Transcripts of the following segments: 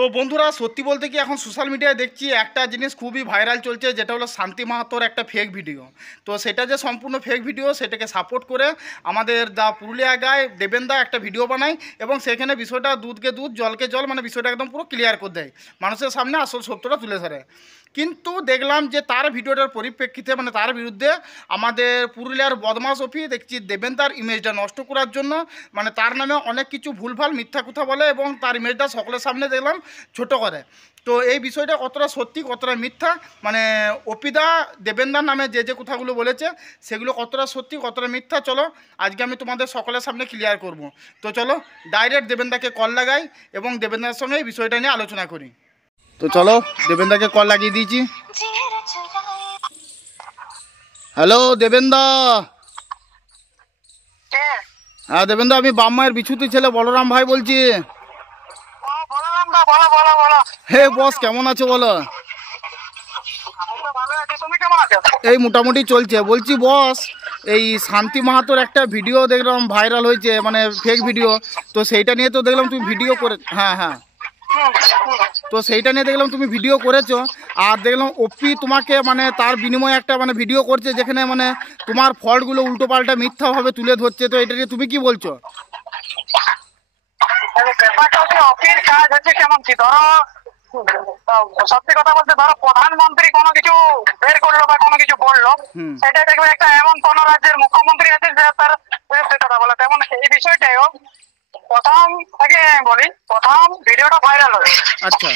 তো বন্ধুরা সত্যি বলতে কি এখন সোশ্যাল মিডিয়ায় দেখছি একটা জিনিস খুবই ভাইরাল চলছে, যেটা হলো শান্তি মাহাতোর একটা ফেক ভিডিও। তো সেটা যে সম্পূর্ণ ফেক ভিডিও, সেটাকে সাপোর্ট করে আমাদের দা পুরুলিয়া গায়ে দেবেনদা একটা ভিডিও বানায় এবং সেখানে বিষয়টা দুধকে দুধ জলকে জল, মানে বিষয়টা একদম পুরো ক্লিয়ার করে দেয়, মানুষের সামনে আসল সত্যটা তুলে ধরে। কিন্তু দেখলাম যে তার ভিডিওটার পরিপ্রেক্ষিতে মানে তার বিরুদ্ধে আমাদের পুরুলিয়ার বদমাস অফি দেখছি দেবেনদার ইমেজটা নষ্ট করার জন্য মানে তার নামে অনেক কিছু ভুলভাল মিথ্যা কথা বলে এবং তার ইমেজটা সকলের সামনে দেখলাম ছোট করে। তো এই বিষয়টা কতটা সত্যি কতটা মিথ্যা, মানে অপিদা দেবেনদার নামে যে যে কথাগুলো বলেছে সেগুলো কতটা সত্যি কতটা মিথ্যা, চলো আজকে আমি তোমাদের সকলের সামনে ক্লিয়ার করব। তো চলো ডাইরেক্ট দেবেনদাকে কল লাগাই এবং দেবেনদার সঙ্গে এই বিষয়টা নিয়ে আলোচনা করি। তো চলো দেবেনদাকে কল লাগিয়ে দিয়েছি। হ্যালো দেবেনদা। হ্যাঁ দেবেনদা, আমি বাম্মায়ের বিছুতি ছেলে বলরাম ভাই বলছি। হে বস, কেমন আছো বলো? এই মোটামুটি চলছে। বলছি বস, এই শান্তি মাহাতোর একটা ভিডিও দেখলাম ভাইরাল হয়েছে, মানে ফেক ভিডিও। তো সেইটা নিয়ে তো দেখলাম তুমি ভিডিও করে, হ্যাঁ হ্যাঁ, তো সেইটা নিয়ে দেখলাম তুমি ভিডিও করেছো। আর দেখলাম ওপি তোমাকে মানে তার বিনিময়ে একটা মানে ভিডিও করছে যেখানে মানে তোমার ফল্টগুলো উল্টো পাল্টা মিথ্যাভাবে তুলে ধরছে। তো এটা নিয়ে তুমি কি বলছো? ব্যাপারটা হচ্ছে অফির কাজ হচ্ছে কেমন কি, ধরো সত্যি কথা বলতে ধরো প্রধানমন্ত্রী কোনো কিছু বের করলো বা কোনো কিছু বললো, সেটা দেখবে একটা এমন কোন রাজ্যের মুখ্যমন্ত্রী আছে যে তার বিরুদ্ধে কথা বলে। তেমন এই বিষয়টাও প্রথম থেকে বলি, প্রথম ভিডিওটা ভাইরাল হয়, আচ্ছা,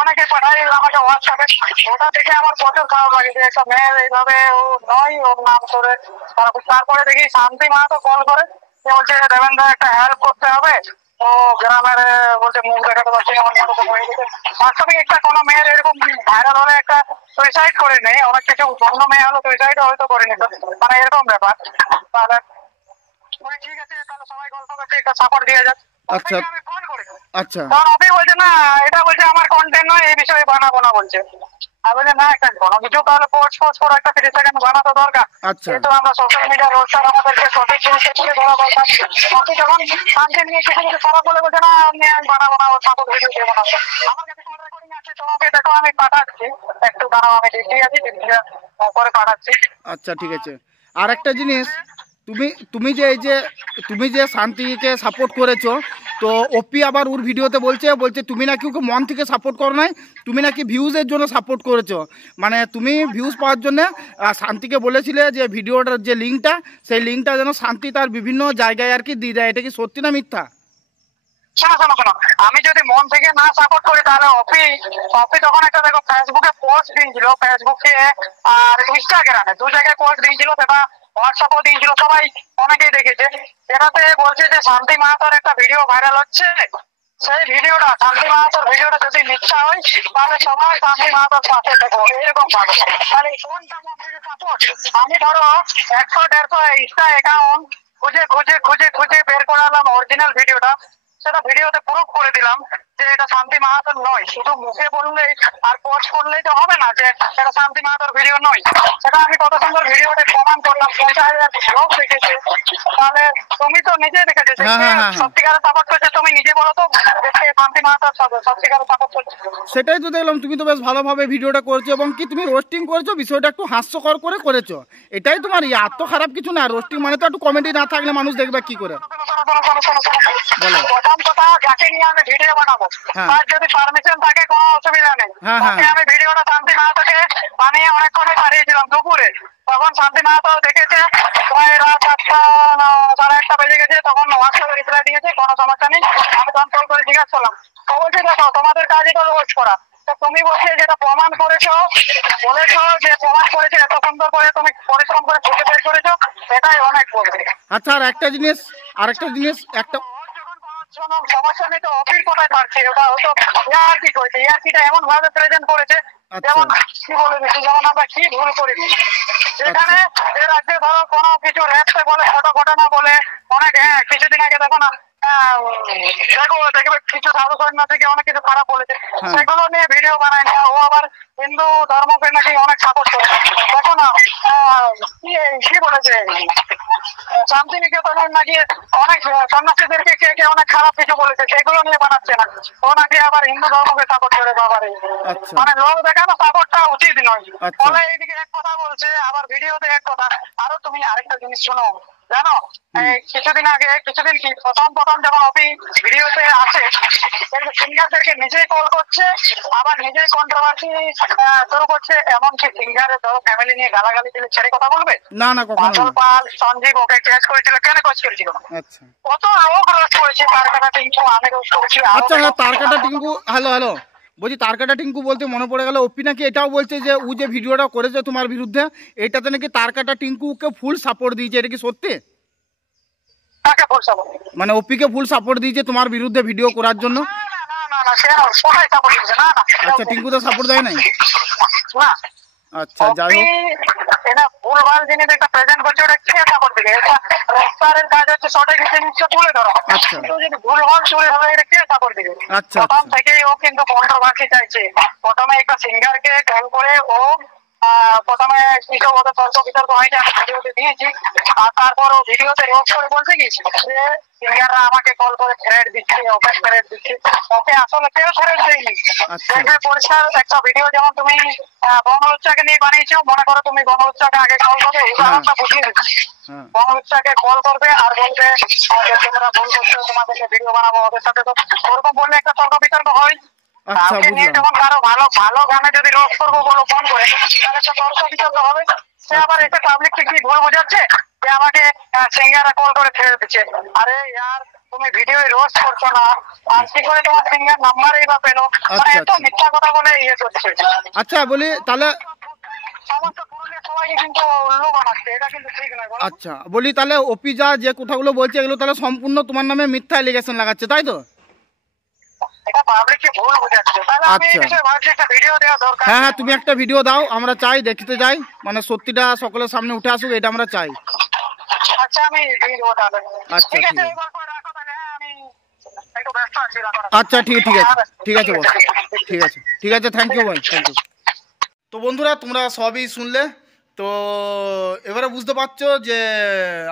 অনেকে পাঠাই আমাকে হোয়াটসঅ্যাপে, ওটা দেখে আমার প্রচুর খারাপ লাগে যে একটা মেয়ের এইভাবে ও নয় ওর নাম করে। তারপরে দেখি শান্তি মাহাতো কল করে বলছে দেবেন্দ্র একটা হেল্প করতে হবে, ও গ্রামের বলছে মুখ দেখাতে পারছি আমার মতো হয়ে গেছে। বাস্তবিক একটা কোনো মেয়ের এরকম ভাইরাল হলে একটা সুইসাইড করে নেই, অনেক কিছু অন্য মেয়ে হলো সুইসাইড হয়তো করে নিত, মানে এরকম ব্যাপার। তাহলে ঠিক আছে, তাহলে সবাই গল্প করছে একটা সাপোর্ট দিয়ে যাক। আচ্ছা আমি ফোন করি, আচ্ছা, কারণ অফি বলছে না এটা বলছে আমার কন্টেন্ট নয়, এই বিষয়ে বানাবো না বলছে। আমি বলছি না, একটা কোনো কিছু তাহলে পোস্ট করে একটা 30 সেকেন্ড বানাতে দরকার। আচ্ছা, যেহেতু আমরা সোশ্যাল মিডিয়া রোস্টার, আমাদেরকে সঠিক জিনিসটা তুলে ধরা দরকার। অফি যখন কন্টেন্ট নিয়ে কিছু কিছু খারাপ বলে বলছে না আমি বানাবো না, সাপোর্ট ভিডিও দেবো না। আমার কাছে কল রেকর্ডিং আছে, তোমাকে দেখো আমি পাঠাচ্ছি, একটু দাঁড়াও আমি ডিউটি আছি, ডিউটিটা পরে পাঠাচ্ছি। আচ্ছা ঠিক আছে। আর একটা জিনিস, তুমি যে শান্তিকে সাপোর্ট করেছো, তো ওপি আবার ওর ভিডিওতে বলছে তুমি নাকি ওকে মন থেকে সাপোর্ট করো নাই, তুমি নাকি ভিউজের জন্য সাপোর্ট করেছো। মানে তুমি ভিউজ পাওয়ার জন্য শান্তিকে বলেছিলে যে ভিডিওটার যে লিঙ্কটা, সেই লিঙ্কটা যেন শান্তি তার বিভিন্ন জায়গায় আর কি দিয়ে দেয়। এটা কি সত্যি না মিথ্যা? শোনো, আমি যদি মন থেকে না সাপোর্ট করি তাহলে অফি তখন একটা দেখো ফেসবুকে পোস্ট দিয়েছিল, ফেসবুকে আর ইনস্টাগ্রামে দু জায়গায় পোস্ট দিয়েছিল, সেটা হোয়াটসঅ্যাপও দিয়েছিল, সবাই অনেকেই দেখেছে। এটাতে বলছে যে শান্তি মাহাতোর একটা ভিডিও ভাইরাল হচ্ছে, সেই ভিডিওটা শান্তি মাহাতোর ভিডিওটা যদি মিথ্যা হয় তাহলে সবাই শান্তি মাহাতোর পাশে দেখো, এরকম ভাবে। তাহলে কোনটা মন থেকে সাপোর্ট? আমি ধরো 100-150 ইনস্টা অ্যাকাউন্ট খুঁজে বের করালাম অরিজিনাল ভিডিওটা, সেটা ভিডিওতে প্রুফ করে দিলাম যে এটা শান্তি মাহাতোর নয়। শুধু মুখে বললেই আর পোস্ট করলেই তো হবে না যে এটা শান্তি মাহাতোর ভিডিও নয়। সেটা আমি কত সুন্দর ভিডিওতে প্রমাণ করলাম, 50,000 লোক দেখেছে। তাহলে তুমি তো নিজে দেখেছো সত্যিকারের সাপোর্ট করছে, তুমি নিজে বলো তো শান্তি মাহাতোর সত্যিকারের সাপোর্ট করছে। সেটাই তো দেখলাম, তুমি তো বেশ ভালোভাবে ভিডিওটা করেছো এবং কি তুমি রোস্টিং করেছো, বিষয়টা একটু হাস্যকর করে করেছো। এটাই তোমার এত খারাপ কিছু না। রোস্টিং মানে তো একটু কমেডি না থাকলে মানুষ দেখবে কি করে? প্রথম কথা, যাকে নিয়ে আমি ভিডিও বানাবো তার যদি পারমিশন থাকে কোনো অসুবিধা নেই। আমি ভিডিওটা শান্তি মাহাতোকে বানিয়ে অনেকক্ষণে ছাড়িয়েছিলাম দুপুরে, তখন শান্তি মাহাতো দেখেছে প্রায় রাত 8টা-1:30 বেজে গেছে, তখন হোয়াটসঅ্যাপে রিপ্লাই দিয়েছে কোনো সমস্যা নেই। আমি তখন কল করে জিজ্ঞাসা করলাম, তো বলছে দেখো তোমাদের কাজই তো রোস্ট করা, তো তুমি বলছে যেটা প্রমাণ বলেছো যে প্রমাণ করেছে, এত সুন্দর করে তুমি পরিশ্রম করে খুঁজে বের করেছো, এটাই অনেক বলবে। আচ্ছা, আর একটা জিনিস একটা সমস্যা নেই, তো অফিস কোথায় পারছে, ওটা হয়তো ইয়ার্কি করেছে, ইয়ার্কিটা এমন ভাবে প্রেজেন্ট করেছে যেমন কি বলে দিচ্ছি, যেমন আমরা কি ভুল করেছি। যেখানে এ রাজ্যে ধরো কোনো কিছু র্যাপতে বলে, ছোট ঘটনা বলে অনেক, কিছুদিন আগে দেখো না দেখবে কিছু সাধু সন্ন্যাস থেকে অনেক কিছু খারাপ বলেছে, সেগুলো নিয়ে ভিডিও বানায় না। ও আবার হিন্দু ধর্মকে নাকি অনেক সাপোর্ট করে। দেখো না কি বলেছে, শান্তিনিকেতনের নাকি অনেক সন্ন্যাসীদেরকে কে কে অনেক খারাপ কিছু বলেছে, সেগুলো নিয়ে বানাচ্ছে না। ও নাকি আবার হিন্দু ধর্মকে সাপোর্ট করে বাবারে। আচ্ছা মানে লোক দেখানো সাপোর্টটা উচিত নয়। আচ্ছা। বলে এইদিকে এক কথা বলছে, আবার ভিডিওতে এক কথা। আরো তুমি আরেকটা জিনিস শোনো, জানো এই কিছুদিন কি প্রথম যখন অপি ভিডিওতে আসে, সিঙ্গারদেরকে নিজেই কল করছে, আবার নিজেই কন্ট্রোভার্সি শুরু করছে। এমনকি সিঙ্গারের ধরো ফ্যামিলি নিয়ে গালাগালি দিলে ছেড়ে কথা বলবে? না না, কখনো বাদল না। পাল, সঞ্জীব ওকে কেস করেছিল, কেন কেস করেছিল? আচ্ছা কত লোক রোস্ট করেছে, তারকাটা টিঙ্কু, আমি রোস্ট করেছি। আচ্ছা, হ্যাঁ তারকাটা টিঙ্কু, হ্যালো হ্যালো, বলছি তারকাটা টিঙ্কু বলতে মনে পড়ে গেল, অপি নাকি এটাও বলছে যে ও যে ভিডিওটা করেছে তোমার বিরুদ্ধে, এটাতে নাকি তারকাটা টিঙ্কুকে ফুল সাপোর্ট দিয়েছে, এটা কি সত্যি? তাকে বলছে বলে। মানে অপিকে ফুল সাপোর্ট দিয়েছে তোমার বিরুদ্ধে ভিডিও করার জন্য? না, সে সবাই সাপোর্ট দিচ্ছে। না আচ্ছা, টিঙ্কু তো সাপোর্ট দেয় নাই? না, আচ্ছা যাই হোক, এটা ভুলভাল জিনিস একটা প্রেজেন্ট করছে, ওটা কে সাপোর্ট দিবে? এটা রোস্টারের কাজ হচ্ছে সঠিক জিনিসটা তুলে ধরো। আচ্ছা। কিন্তু যদি ভুলভাল তুলে ধরো, এটা কে সাপোর্ট দিবে? আচ্ছা, প্রথম আচ্ছা। থেকেই ও কিন্তু কন্ট্রোভার্সি চাইছে। প্রথমে একটা সিঙ্গারকে কল করে ও প্রথমে কিছু ওদের তর্ক বিতর্ক হয়েছে, আমি ভিডিওতে দিয়েছি। আর তারপর ও ভিডিওতে রোস্ট করে বলছে কি যে সিঙ্গাররা আমাকে কল করে থ্রেড দিচ্ছে, ওপেন থ্রেড দিচ্ছে। ওকে আসলে কেউ থ্রেড দেয়নি। আচ্ছা। দেখবে পরিষ্কার একটা ভিডিও, যেমন তুমি বঙ্গলুচ্চাকে নিয়ে বানিয়েছো, মনে করো তুমি বঙ্গলুচ্চাকে আগে কল করবে, উদাহরণটা বুঝিয়ে দিচ্ছি। হ্যাঁ বঙ্গলুচ্চাকে কল করবে আর বলবে যে তোমরা ভুল করছো, তোমাদেরকে ভিডিও বানাবো। ওদের সাথে তো ওরকম বললে একটা তর্ক বিতর্ক হয়। আচ্ছা, কাউকে নিয়ে বুঝলাম। যখন কারো ভালো গানে যদি রোস্ট করবো বলো ফোন করে, তাহলে তো তর্ক বিতর্ক হবে। সে আবার এসে পাবলিককে কি ভুল বোঝাচ্ছে যে আমাকে সিঙ্গাররা কল করে ছেড়ে দিচ্ছে। আরে ইয়ার, তুমি ভিডিও রোস্ট করছো না, আর কি করে তোমার সিঙ্গার নাম্বারই বা পেলো? মানে আচ্ছা, এত আচ্ছা। মিথ্যা কথা বলে ইয়ে করছে। আচ্ছা বলি তাহলে, সমস্ত পুরুলিয়া সবাইকে কিন্তু উল্লু বানাচ্ছে, এটা কিন্তু ঠিক নয়, বলো? আচ্ছা বলি তাহলে অপি যা যে কথাগুলো বলছে এগুলো তাহলে সম্পূর্ণ তোমার নামে মিথ্যা এলিগেশন লাগাচ্ছে, তাই তো? এটা পাবলিককে ভুল বোঝাচ্ছে। তাহলে আমি এই আচ্ছা। বিষয়ে ভাবছি একটা ভিডিও দেওয়া দরকার। হ্যাঁ হ্যাঁ, তুমি একটা ভিডিও দাও, আমরা চাই দেখতে যাই, মানে সত্যিটা সকলের সামনে উঠে আসুক, এটা আমরা চাই। আচ্ছা, আমি দিয়ে দেবো তাহলে। আচ্ছা, ঠিক ঠিক আছে, আছে। এবার করে রাখো তাহলে। হ্যাঁ, আমি একটু ব্যস্ত আছি, রাখো। আচ্ছা ঠিক আছে, ঠিক আছে বস, ঠিক আছে, থ্যাংক ইউ ভাই, থ্যাংক ইউ। তো বন্ধুরা, তোমরা সবই শুনলে তো, এবারে বুঝতে পারছো যে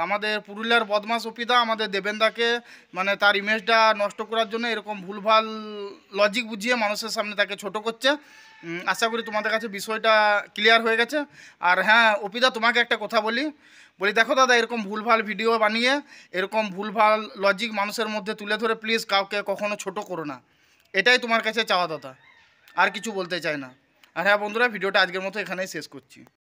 আমাদের পুরুলিয়ার বদমাস অপিদা আমাদের দেবেনদাকে মানে তার ইমেজটা নষ্ট করার জন্য এরকম ভুলভাল লজিক বুঝিয়ে মানুষের সামনে তাকে ছোট করছে। আশা করি তোমাদের কাছে বিষয়টা ক্লিয়ার হয়ে গেছে। আর হ্যাঁ অপিদা, তোমাকে একটা কথা বলি, দেখো দাদা, এরকম ভুলভাল ভিডিও বানিয়ে এরকম ভুলভাল লজিক মানুষের মধ্যে তুলে ধরে প্লিজ কাউকে কখনো ছোট করো না, এটাই তোমার কাছে চাওয়া দাদা, আর কিছু বলতে চাই না। আর হ্যাঁ বন্ধুরা, ভিডিওটা আজকের মতো এখানেই শেষ করছি।